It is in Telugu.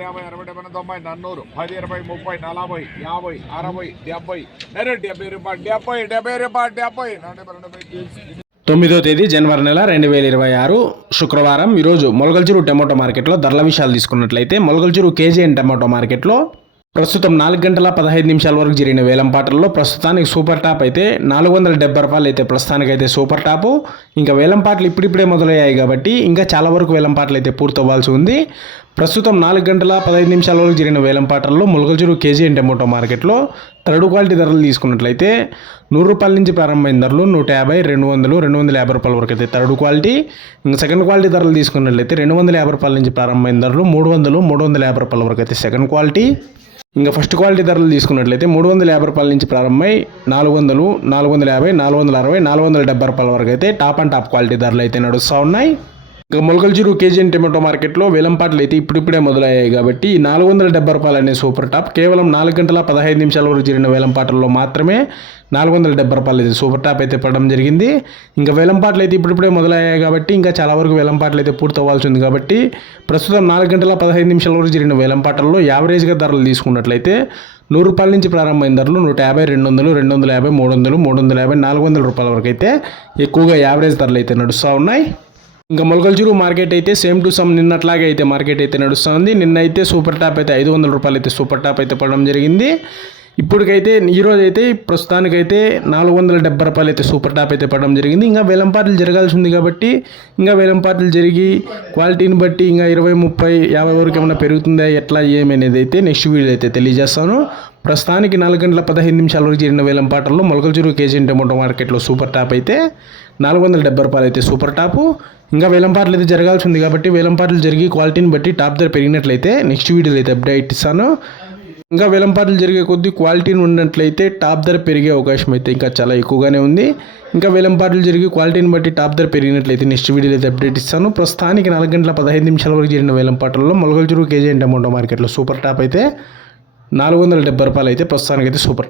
నూట యాభై అరవై డెబ్బై తొంభై నన్నూరు పది ఇరవై ముప్పై నలభై యాభై అరవై డెబ్బై డైరెక్ట్ డెబ్బై రూపాయలు డెబ్బై డెబ్బై రూపాయలు డెబ్బై. తొమ్మిదో తేదీ జనవరి నెల రెండు వేల ఇరవై ఆరు శుక్రవారం. ఈరోజు మొలగల్చూరు టమాటో మార్కెట్లో ధరల విషయాలు తీసుకున్నట్లయితే మొలగల్చూరు కేజీఎన్ టమోటో టమాటో మార్కెట్లో ప్రస్తుతం నాలుగు గంటల పదహైదు నిమిషాల వరకు జరిగిన వేలం పాటల్లో ప్రస్తుతానికి సూపర్ టాప్ అయితే నాలుగు వందల డెబ్బై రూపాయలు అయితే ప్రస్తుతానికి అయితే సూపర్ టాపు. ఇంకా వేలం పాటలు ఇప్పుడిప్పుడే మొదలయ్యాయి కాబట్టి ఇంకా చాలా వరకు వేలం పాటలు అయితే పూర్తవ్వాల్సి ఉంది. ప్రస్తుతం నాలుగు గంటల పదహైదు నిమిషాల వరకు జరిగిన వేలం పాటల్లో ములగల్చెరు కేజీ అండ్ టమోటో మార్కెట్లో థర్డ్ క్వాలిటీ ధరలు తీసుకున్నట్లయితే నూరు రూపాయల నుంచి ప్రారంభమైన ధరలు నూట యాభై రెండు వందలు రెండు వందల యాభై రూపాయల వరకు అయితే థర్డ్ క్వాలిటీ. ఇంకా సెకండ్ క్వాలిటీ ధరలు తీసుకున్నట్లయితే రెండు వందల యాభై రూపాయల నుంచి ప్రారంభమైన ధరలు మూడు వందలు మూడు వందల యాభై రూపాయల వరకు అయితే సెకండ్ క్వాలిటీ. ఇంకా ఫస్ట్ క్వాలిటీ ధరలు తీసుకున్నట్లయితే మూడు వందల యాభై రూపాయల నుంచి ప్రారంభమై నాలుగు వందలు నాలుగు వందల యాభై నాలుగు వందల అరవై నాలుగు వందల డెబ్బై రూపాయల వరకు అయితే టాప్ అండ్ టాప్ క్వాలిటీ ధరలు అయితే నడుస్తూ ఉన్నాయి. ఇంకా మొలకల కేజీ కేజీఎన్ టమాటో మార్కెట్లో వేలంపాట్లు అయితే ఇప్పుడిప్పుడే మొదలయ్యాయి కాబట్టి ఈ నాలుగు వందల డెబ్బై రూపాయలు అనే సూపర్ టాప్ కేవలం నాలుగు గంటల పదహైదు నిమిషాల వరకు జరిగిన వేలంపాటల్లో మాత్రమే నాలుగు వందల డెబ్బై రూపాయలు అయితే సూపర్ టాప్ అయితే పడడం జరిగింది. ఇంకా వేలంపాట్లు అయితే ఇప్పుడిప్పుడే మొదలయ్యాయి కాబట్టి ఇంకా చాలా వరకు వేలంపాట్లు అయితే పూర్తవ్వాల్సి ఉంది కాబట్టి ప్రస్తుతం నాలుగు గంటల పదహైదు నిమిషాల వరకు జరిగిన వేలంపాటల్లో యావరేజ్గా ధరలు తీసుకున్నట్లయితే నూరు రూపాయల నుంచి ప్రారంభమైన ధరలు నూట యాభై రెండు వందలు రెండు వందల యాభై మూడు వందలు మూడు వందల యాభై నాలుగు వందల రూపాయల వరకు అయితే ఎక్కువగా యావరేజ్ ధరలు అయితే నడుస్తూ ఉన్నాయి. ఇంకా మొలకల్చూరు మార్కెట్ అయితే సేమ్ టు సమ్ నిన్నట్లాగే అయితే మార్కెట్ అయితే నడుస్తుంది. నిన్న అయితే సూపర్ టాప్ అయితే ఐదు వందల రూపాయలు అయితే సూపర్ టాప్ అయితే పడడం జరిగింది. ఇప్పటికైతే ఈరోజు అయితే ప్రస్తుతానికైతే నాలుగు వందల డెబ్బై రూపాయలు అయితే సూపర్ టాప్ అయితే పడడం జరిగింది. ఇంకా వేలంపాట్లు జరగాల్సి ఉంది కాబట్టి ఇంకా వేలంపాట్లు జరిగి క్వాలిటీని బట్టి ఇంకా ఇరవై ముప్పై యాభై వరకు ఏమైనా పెరుగుతుందా ఎట్లా ఏమనేది అయితే నెక్స్ట్ వీడియో అయితే తెలియజేస్తాను. ప్రస్తుతానికి నాలుగు గంటల పదహైదు నిమిషాల వరకు జరిగిన వేలంపాటల్లో మొలకల్చూరు కేజీ టమోటో మార్కెట్లో సూపర్ టాప్ అయితే నాలుగు వందల డెబ్బై రూపాయలు అయితే సూపర్ టాపు. ఇంకా వేలంపాట్లు అయితే జరగాల్సి ఉంది కాబట్టి వేలంపాట్లు జరిగి క్వాలిటీని బట్టి టాప్ ధర పెరిగినట్లయితే నెక్స్ట్ వీడియోలో అయితే అప్డేట్ ఇస్తాను. ఇంకా వేలంపాట్లు జరిగే కొద్దీ క్వాలిటీని ఉన్నట్లయితే టాప్ ధర పెరిగే అవకాశం అయితే ఇంకా చాలా ఎక్కువగానే ఉంది. ఇంకా వెలంపాట్లు జరిగి క్వాలిటీని బట్టి టాప్ ధర పెరిగినట్లయితే నెక్స్ట్ వీడియోలో అయితే అప్డేట్ ఇస్తాను. ప్రస్తుతానికి నాలుగు గంటల పదహైదు నిమిషాల వరకు జరిగిన వేలంపాటల్లో మొలగల్చూరు కేజీ అండ్ అమౌంట్ మార్కెట్లో సూపర్ టాప్ అయితే నాలుగు వందల డెబ్బై రూపాయలు అయితే ప్రస్తుతానికి అయితే సూపర్